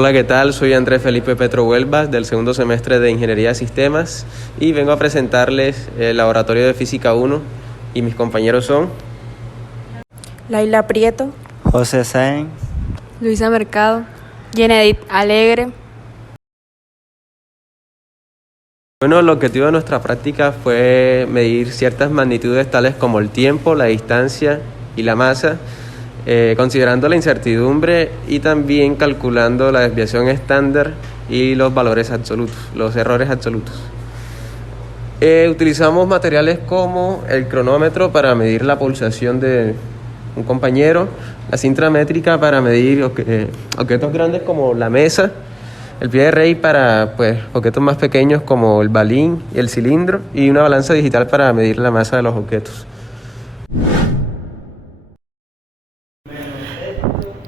Hola, ¿qué tal? Soy Andrés Felipe Petro Huelva, del segundo semestre de Ingeniería de Sistemas, y vengo a presentarles el Laboratorio de Física 1, y mis compañeros son Laila Prieto, José Sáenz, Luisa Mercado, Yenedit Alegre. Bueno, el objetivo de nuestra práctica fue medir ciertas magnitudes tales como el tiempo, la distancia y la masa, considerando la incertidumbre y también calculando la desviación estándar y los valores absolutos, los errores absolutos. Utilizamos materiales como el cronómetro para medir la pulsación de un compañero, la cinta métrica para medir objetos grandes como la mesa, el pie de rey para objetos más pequeños como el balín y el cilindro, y una balanza digital para medir la masa de los objetos.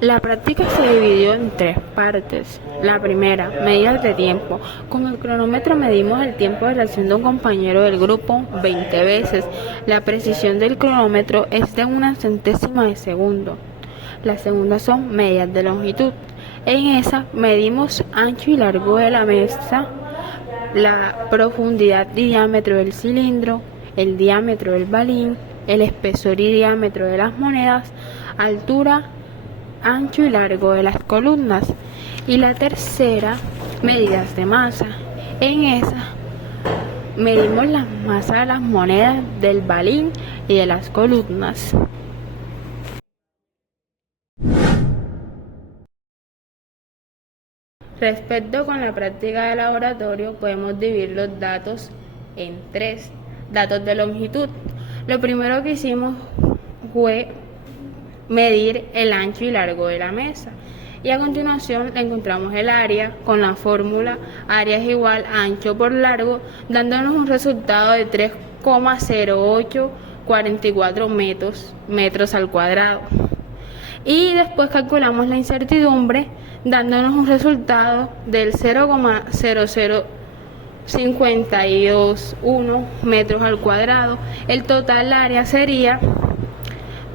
La práctica se dividió en 3 partes. La primera, medidas de tiempo. Con el cronómetro medimos el tiempo de reacción de un compañero del grupo 20 veces. La precisión del cronómetro es de 1/100ª de segundo. La segunda son medidas de longitud. En esa medimos ancho y largo de la mesa, la profundidad y diámetro del cilindro, el diámetro del balín, el espesor y diámetro de las monedas, altura, ancho y largo de las columnas. Y la tercera, medidas de masa. En esa medimos la masa de las monedas, del balín y de las columnas. Respecto con la práctica de laboratorio, podemos dividir los datos en 3. Datos de longitud. Lo primero que hicimos fue medir el ancho y largo de la mesa, y a continuación encontramos el área con la fórmula área es igual a ancho por largo, dándonos un resultado de 3,0844 metros al cuadrado. Y después calculamos la incertidumbre, dándonos un resultado del 0,00521 metros al cuadrado. El total área sería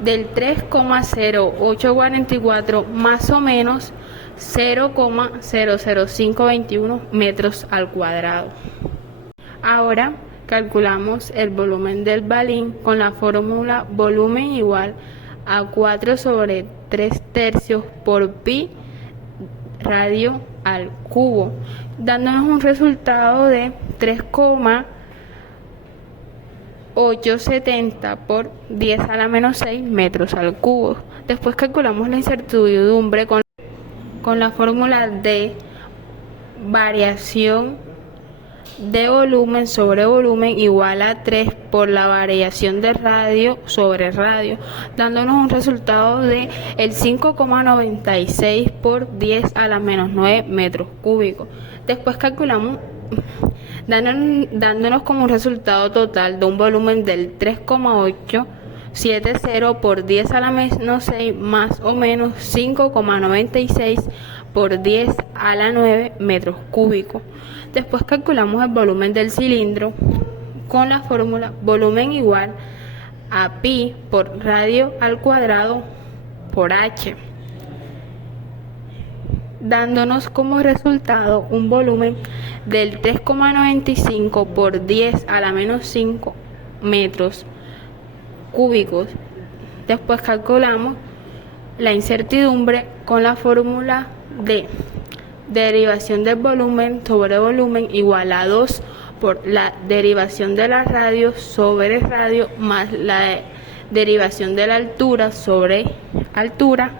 del 3,0844 más o menos 0,00521 metros al cuadrado. Ahora calculamos el volumen del balín con la fórmula volumen igual a 4/3 por pi radio al cubo, dándonos un resultado de 3,870 por 10⁻⁶ metros al cubo. Después calculamos la incertidumbre con la fórmula de variación de volumen sobre volumen igual a 3 por la variación de radio sobre radio, dándonos un resultado de el 5,96 por 10⁻⁹ metros cúbicos. Después calculamos dándonos como un resultado total de un volumen del 3,870 por 10⁻⁶ más o menos 5,96 por 10⁹ metros cúbicos. Después calculamos el volumen del cilindro con la fórmula volumen igual a pi por radio al cuadrado por h, dándonos como resultado un volumen del 3,95 por 10⁻⁵ metros cúbicos. Después calculamos la incertidumbre con la fórmula de derivación del volumen sobre volumen igual a 2 por la derivación de la radio sobre radio más la derivación de la altura sobre altura,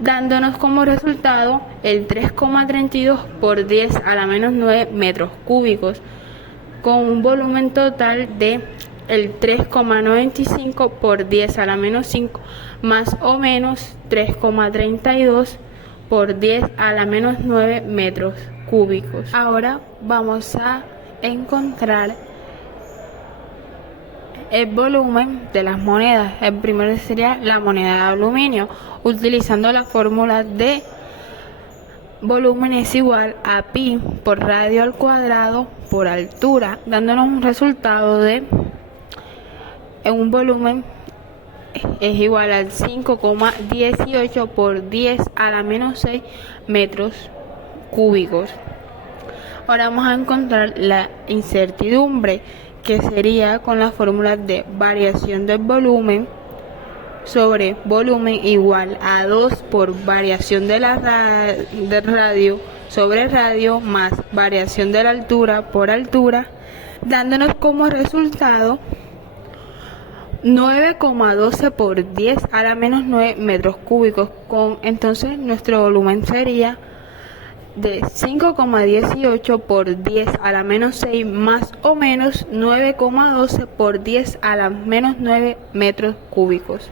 dándonos como resultado el 3,32 por 10⁻⁹ metros cúbicos, con un volumen total de el 3,95 por 10⁻⁵ más o menos 3,32 por 10⁻⁹ metros cúbicos. Ahora vamos a encontrar el volumen de las monedas. El primero sería la moneda de aluminio, utilizando la fórmula de volumen es igual a pi por radio al cuadrado por altura, dándonos un resultado de un volumen es igual al 5,18 por 10⁻⁶ metros cúbicos. Ahora vamos a encontrar la incertidumbre, que sería con la fórmula de variación del volumen sobre volumen igual a 2 por variación de del radio sobre radio más variación de la altura por altura, dándonos como resultado 9,12 por 10 a la menos 9 metros cúbicos. Entonces nuestro volumen sería de 5,18 por 10 a la menos 6 más o menos 9,12 por 10 a la menos 9 metros cúbicos.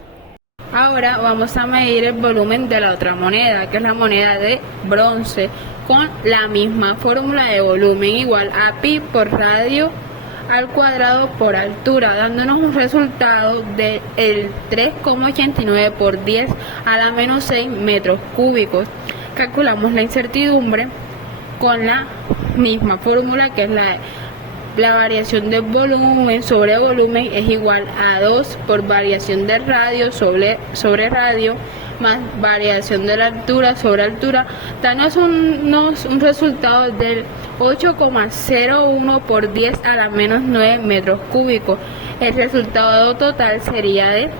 Ahora vamos a medir el volumen de la otra moneda, que es la moneda de bronce, con la misma fórmula de volumen igual a pi por radio al cuadrado por altura, dándonos un resultado de el 3,89 por 10 a la menos 6 metros cúbicos. Calculamos la incertidumbre con la misma fórmula, que es la variación del volumen sobre volumen es igual a 2 por variación del radio sobre radio más variación de la altura sobre altura, dándonos un resultado del 8,01 por 10 a la menos 9 metros cúbicos. El resultado total sería de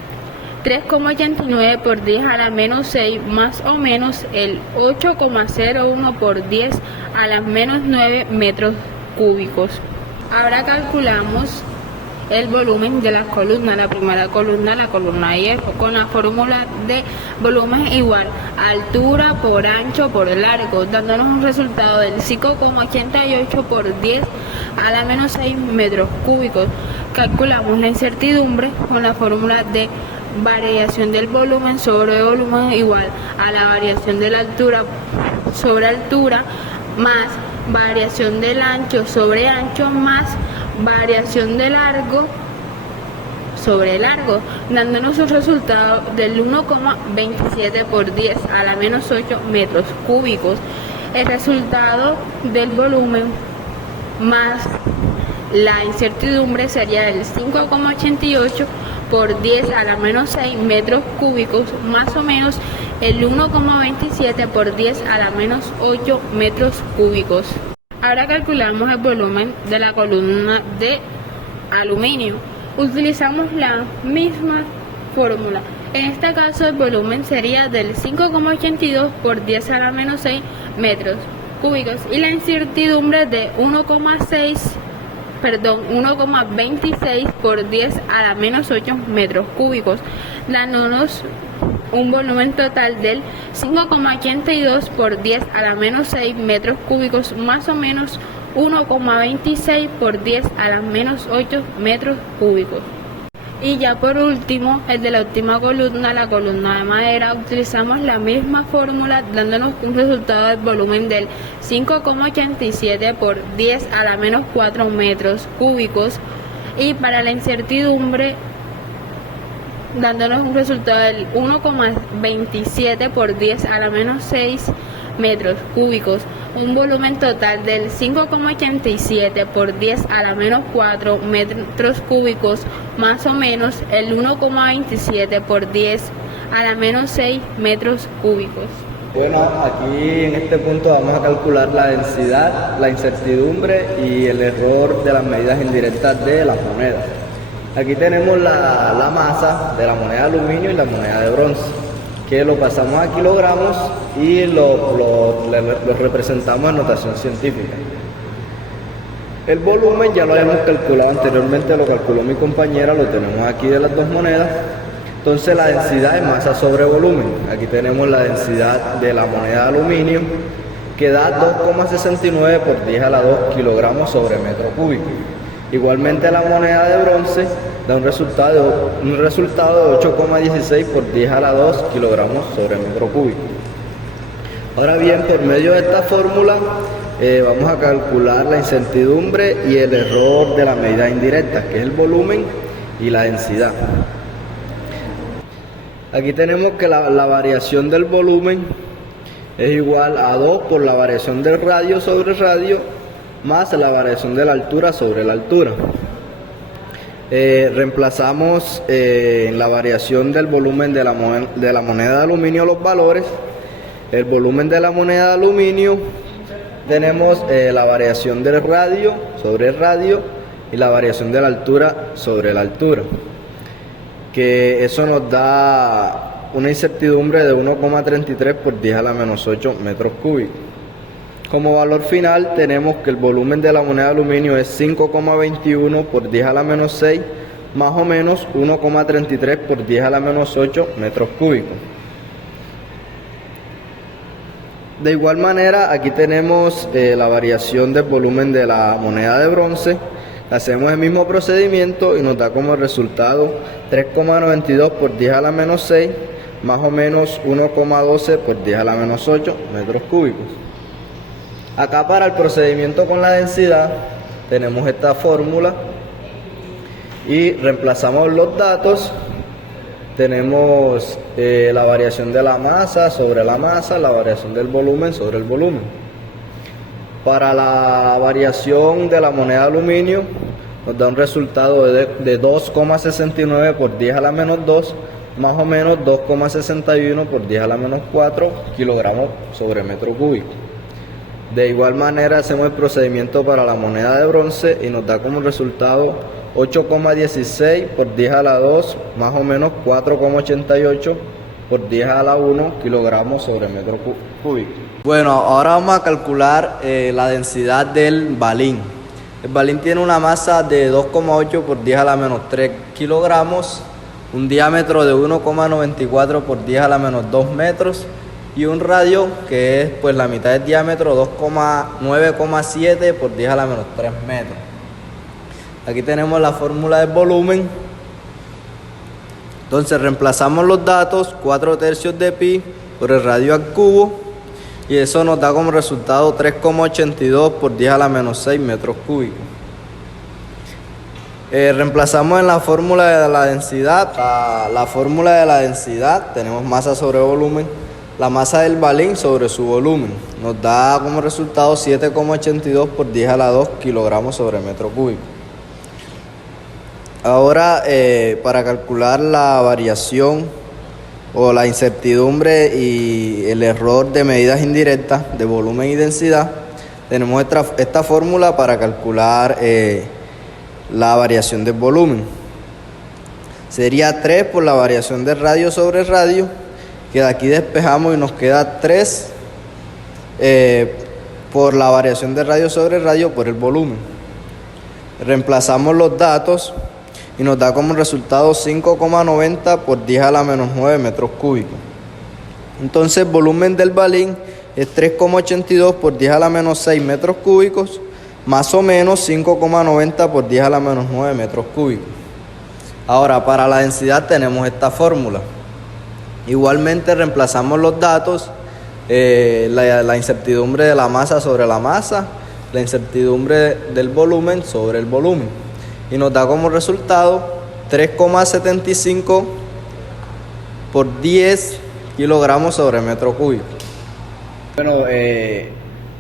3,89 por 10 a la menos 6 más o menos el 8,01 por 10 a la menos 9 metros cúbicos. Ahora calculamos el volumen de las columnas. La primera columna, la columna de hierro, con la fórmula de volumen igual a altura por ancho por largo, dándonos un resultado del 5,88 por 10 a la menos 6 metros cúbicos. Calculamos la incertidumbre con la fórmula de variación del volumen sobre volumen igual a la variación de la altura sobre altura más variación del ancho sobre ancho más variación de largo sobre largo, dándonos un resultado del 1,27 por 10 a la menos 8 metros cúbicos. El resultado del volumen más la incertidumbre sería el 5,88 por 10 a la menos 6 metros cúbicos, más o menos el 1,27 por 10 a la menos 8 metros cúbicos. Ahora calculamos el volumen de la columna de aluminio. Utilizamos la misma fórmula. En este caso el volumen sería del 5,82 por 10 a la menos 6 metros cúbicos y la incertidumbre de 1,26 por 10 a la menos 8 metros cúbicos, dándonos un volumen total del 5,82 por 10 a la menos 6 metros cúbicos, más o menos 1,26 por 10 a la menos 8 metros cúbicos. Y ya por último, el de la última columna, la columna de madera, utilizamos la misma fórmula dándonos un resultado del volumen del 5,87 por 10 a la menos 4 metros cúbicos y para la incertidumbre dándonos un resultado del 1,27 por 10 a la menos 6 metros cúbicos, un volumen total del 5,87 por 10 a la menos 4 metros cúbicos, más o menos el 1,27 por 10 a la menos 6 metros cúbicos. Bueno, aquí en este punto vamos a calcular la densidad, la incertidumbre y el error de las medidas indirectas de las monedas. Aquí tenemos la masa de la moneda de aluminio y la moneda de bronce, que lo pasamos a kilogramos y lo representamos en notación científica. El volumen ya lo habíamos calculado anteriormente, lo calculó mi compañera, lo tenemos aquí de las dos monedas. Entonces la densidad es masa sobre volumen. Aquí tenemos la densidad de la moneda de aluminio, que da 2,69 por 10 a la 2 kilogramos sobre metro cúbico. Igualmente la moneda de bronce da un resultado de 8,16 por 10 a la 2 kilogramos sobre metro cúbico. Ahora bien, por medio de esta fórmula vamos a calcular la incertidumbre y el error de la medida indirecta, que es el volumen y la densidad. Aquí tenemos que la variación del volumen es igual a 2 por la variación del radio sobre radio más la variación de la altura sobre la altura. Reemplazamos en la variación del volumen de la moneda de aluminio los valores. El volumen de la moneda de aluminio tenemos la variación del radio sobre el radio y la variación de la altura sobre la altura, que eso nos da una incertidumbre de 1,33 por 10 a la menos 8 metros cúbicos. Como valor final tenemos que el volumen de la moneda de aluminio es 5,21 por 10 a la menos 6, más o menos 1,33 por 10 a la menos 8 metros cúbicos. De igual manera, aquí tenemos la variación del volumen de la moneda de bronce. Hacemos el mismo procedimiento y nos da como resultado 3,92 por 10 a la menos 6, más o menos 1,12 por 10 a la menos 8 metros cúbicos. Acá para el procedimiento con la densidad tenemos esta fórmula y reemplazamos los datos. Tenemos la variación de la masa sobre la masa, la variación del volumen sobre el volumen. Para la variación de la moneda de aluminio nos da un resultado de 2,69 por 10 a la menos 2, más o menos 2,61 por 10 a la menos 4 kilogramos sobre metro cúbico. De igual manera hacemos el procedimiento para la moneda de bronce y nos da como resultado 8,16 por 10 a la 2, más o menos 4,88 por 10 a la 1 kilogramos sobre metro cúbico. Bueno, ahora vamos a calcular la densidad del balín. El balín tiene una masa de 2,8 por 10 a la menos 3 kilogramos, un diámetro de 1,94 por 10 a la menos 2 metros y un radio que es pues la mitad del diámetro, 9,7 por 10 a la menos 3 metros. Aquí tenemos la fórmula del volumen. Entonces reemplazamos los datos, 4/3 de pi por el radio al cubo, y eso nos da como resultado 3,82 por 10 a la menos 6 metros cúbicos. Reemplazamos en la fórmula de la densidad. La fórmula de la densidad tenemos masa sobre volumen, la masa del balín sobre su volumen. Nos da como resultado 7,82 por 10 a la 2 kilogramos sobre metro cúbico. Ahora, para calcular la variación o la incertidumbre y el error de medidas indirectas de volumen y densidad, tenemos esta fórmula para calcular la variación del volumen. Sería 3 por la variación del radio sobre radio, que de aquí despejamos y nos queda 3 por la variación del radio sobre radio por el volumen. Reemplazamos los datos y nos da como resultado 5,90 por 10 a la menos 9 metros cúbicos. Entonces el volumen del balín es 3,82 por 10 a la menos 6 metros cúbicos, más o menos 5,90 por 10 a la menos 9 metros cúbicos. Ahora, para la densidad tenemos esta fórmula. Igualmente reemplazamos los datos, la incertidumbre de la masa sobre la masa, la incertidumbre del volumen sobre el volumen. Y nos da como resultado 3,75 por 10 kilogramos sobre metro cúbico. Bueno,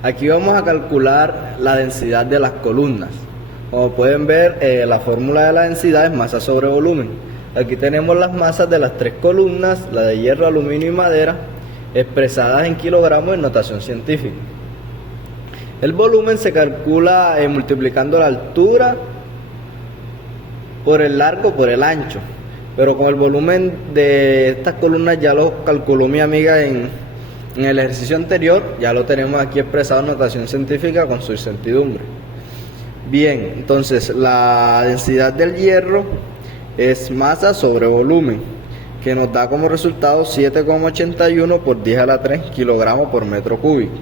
aquí vamos a calcular la densidad de las columnas. Como pueden ver, la fórmula de la densidad es masa sobre volumen. Aquí tenemos las masas de las 3 columnas, la de hierro, aluminio y madera, expresadas en kilogramos en notación científica. El volumen se calcula multiplicando la altura por el largo por el ancho, pero con el volumen de estas columnas ya lo calculó mi amiga en el ejercicio anterior, ya lo tenemos aquí expresado en notación científica con su incertidumbre. Bien, entonces la densidad del hierro es masa sobre volumen, que nos da como resultado 7,81 por 10 a la 3 kilogramos por metro cúbico.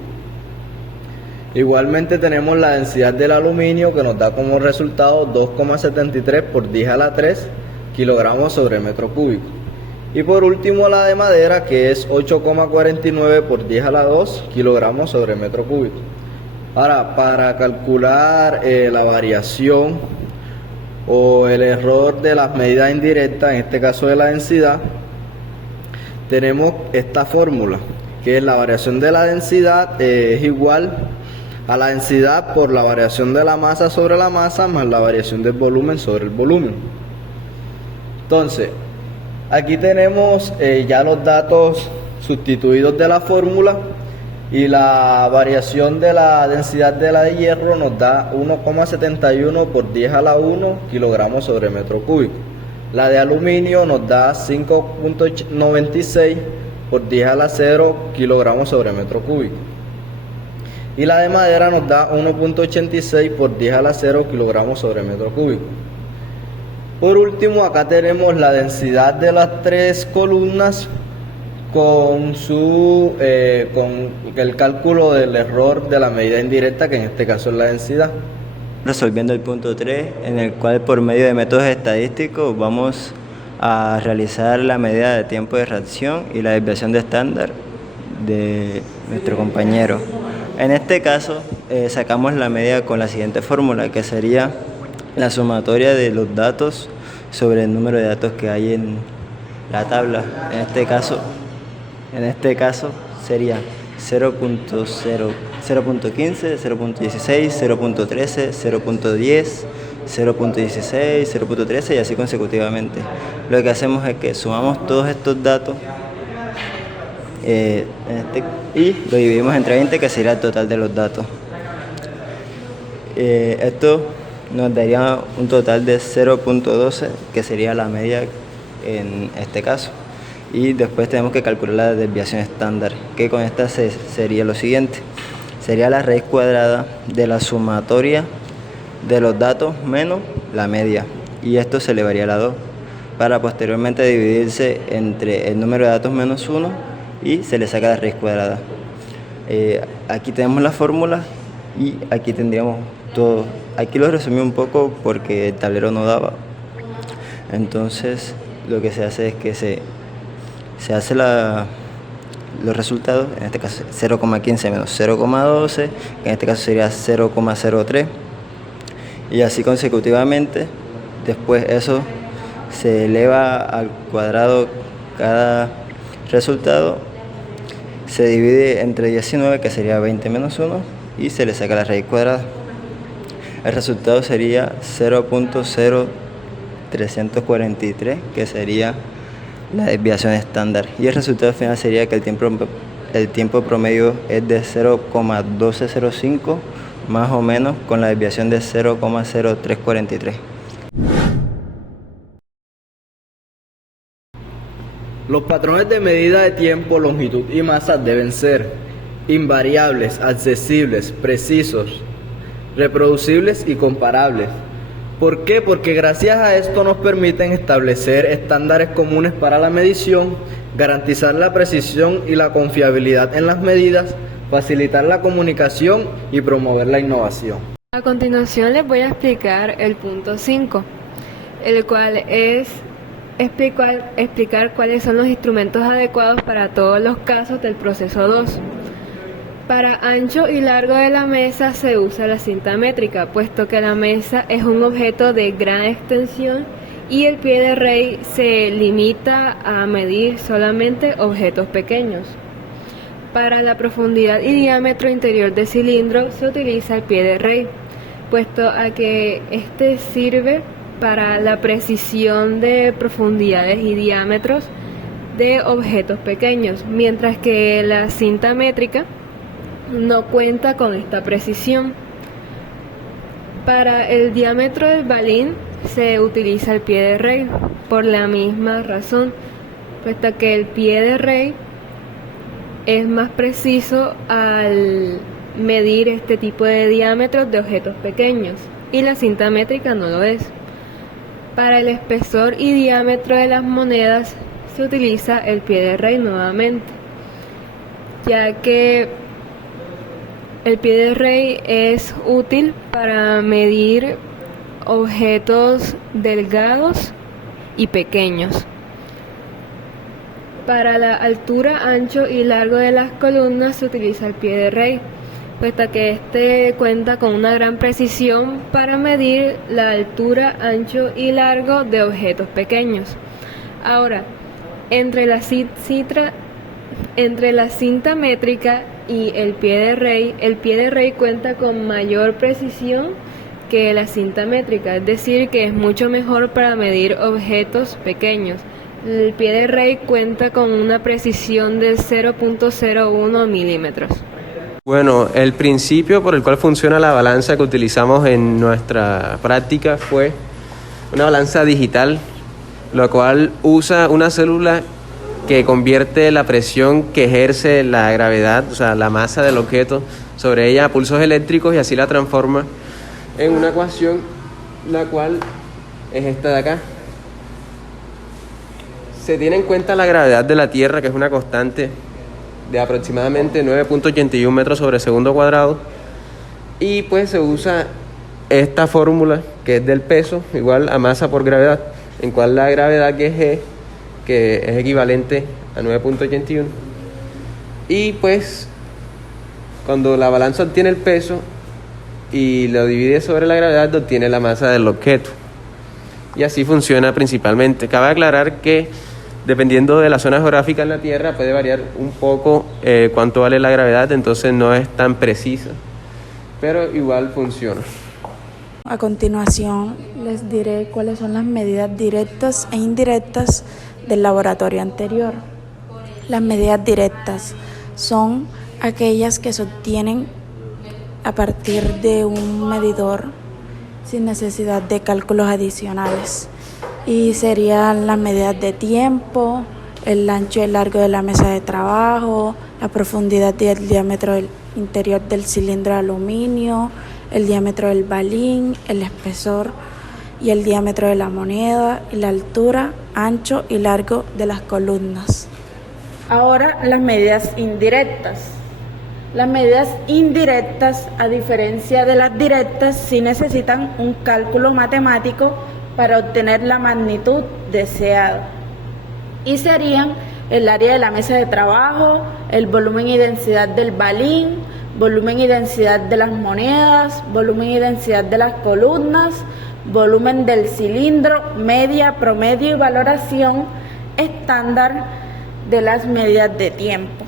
Igualmente tenemos la densidad del aluminio, que nos da como resultado 2,73 por 10 a la 3 kilogramos sobre metro cúbico. Y por último la de madera, que es 8,49 por 10 a la 2 kilogramos sobre metro cúbico. Ahora, para calcular la variación o el error de las medidas indirectas, en este caso de la densidad, tenemos esta fórmula, que es la variación de la densidad es igual a la densidad por la variación de la masa sobre la masa más la variación del volumen sobre el volumen. Entonces, aquí tenemos ya los datos sustituidos de la fórmula Y la variación de la densidad de la de hierro nos da 1,71 por 10 a la 1 kilogramos sobre metro cúbico. La de aluminio nos da 5,96 por 10 a la 0 kilogramos sobre metro cúbico. Y la de madera nos da 1,86 por 10 a la 0 kilogramos sobre metro cúbico. Por último, acá tenemos la densidad de las tres columnas con el cálculo del error de la medida indirecta, que en este caso es la densidad. Resolviendo el punto 3, en el cual por medio de métodos estadísticos vamos a realizar la medida de tiempo de reacción y la desviación de estándar de nuestro compañero. En este caso sacamos la medida con la siguiente fórmula, que sería la sumatoria de los datos sobre el número de datos que hay en la tabla. En este caso sería 0.15, 0.16, 0.13, 0.10, 0.16, 0.13 y así consecutivamente. Lo que hacemos es que sumamos todos estos datos y lo dividimos entre 20, que sería el total de los datos. Esto nos daría un total de 0.12, que sería la media en este caso. Y después tenemos que calcular la desviación estándar, que con esta sería lo siguiente: sería la raíz cuadrada de la sumatoria de los datos menos la media, y esto se elevaría a la 2 para posteriormente dividirse entre el número de datos menos 1 y se le saca la raíz cuadrada. Aquí tenemos la fórmula y aquí tendríamos todo. Aquí lo resumí un poco porque el tablero no daba. Entonces lo que se hace es que se hace los resultados, en este caso 0,15 menos 0,12, que en este caso sería 0,03, y así consecutivamente. Después eso se eleva al cuadrado cada resultado, se divide entre 19, que sería 20 menos 1, y se le saca la raíz cuadrada. El resultado sería 0.0343, que sería la desviación estándar, y el resultado final sería que el tiempo promedio es de 0,1205, más o menos, con la desviación de 0,0343. Los patrones de medida de tiempo, longitud y masa deben ser invariables, accesibles, precisos, reproducibles y comparables. ¿Por qué? Porque gracias a esto nos permiten establecer estándares comunes para la medición, garantizar la precisión y la confiabilidad en las medidas, facilitar la comunicación y promover la innovación. A continuación les voy a explicar el punto 5, el cual es explicar cuáles son los instrumentos adecuados para todos los casos del proceso 2. Para ancho y largo de la mesa se usa la cinta métrica, puesto que la mesa es un objeto de gran extensión y el pie de rey se limita a medir solamente objetos pequeños. Para la profundidad y diámetro interior del cilindro se utiliza el pie de rey, puesto a que este sirve para la precisión de profundidades y diámetros de objetos pequeños, mientras que la cinta métrica no cuenta con esta precisión. Para el diámetro del balín se utiliza el pie de rey por la misma razón, puesto que el pie de rey es más preciso al medir este tipo de diámetros de objetos pequeños y la cinta métrica no lo es. Para el espesor y diámetro de las monedas se utiliza el pie de rey nuevamente, ya que el pie de rey es útil para medir objetos delgados y pequeños. Para la altura, ancho y largo de las columnas se utiliza el pie de rey, puesto que este cuenta con una gran precisión para medir la altura, ancho y largo de objetos pequeños. Ahora, entre la cinta métrica y el pie de rey cuenta con mayor precisión que la cinta métrica, es decir, que es mucho mejor para medir objetos pequeños. El pie de rey cuenta con una precisión de 0.01 milímetros. Bueno, el principio por el cual funciona la balanza que utilizamos en nuestra práctica fue una balanza digital, la cual usa una célula que convierte la presión que ejerce la gravedad, o sea, la masa del objeto, sobre ella a pulsos eléctricos y así la transforma en una ecuación, la cual es esta de acá. Se tiene en cuenta la gravedad de la Tierra, que es una constante de aproximadamente 9.81 metros sobre segundo cuadrado, y pues se usa esta fórmula que es del peso igual a masa por gravedad, en cual la gravedad que es G, que es equivalente a 9.81, y pues cuando la balanza obtiene el peso y lo divide sobre la gravedad, obtiene la masa del objeto, y así funciona principalmente. Cabe aclarar que dependiendo de la zona geográfica en la Tierra puede variar un poco cuánto vale la gravedad, entonces no es tan precisa, pero igual funciona. A continuación les diré cuáles son las medidas directas e indirectas del laboratorio anterior. Las medidas directas son aquellas que se obtienen a partir de un medidor sin necesidad de cálculos adicionales, y serían las medidas de tiempo, el ancho y el largo de la mesa de trabajo, la profundidad y el diámetro del interior del cilindro de aluminio, el diámetro del balín, el espesor y el diámetro de la moneda, y la altura, ancho y largo de las columnas. Ahora las medidas indirectas. Las medidas indirectas, a diferencia de las directas, sí necesitan un cálculo matemático para obtener la magnitud deseada, y serían el área de la mesa de trabajo, el volumen y densidad del balín, volumen y densidad de las monedas, volumen y densidad de las columnas, volumen del cilindro, media, promedio y valoración estándar de las medidas de tiempo.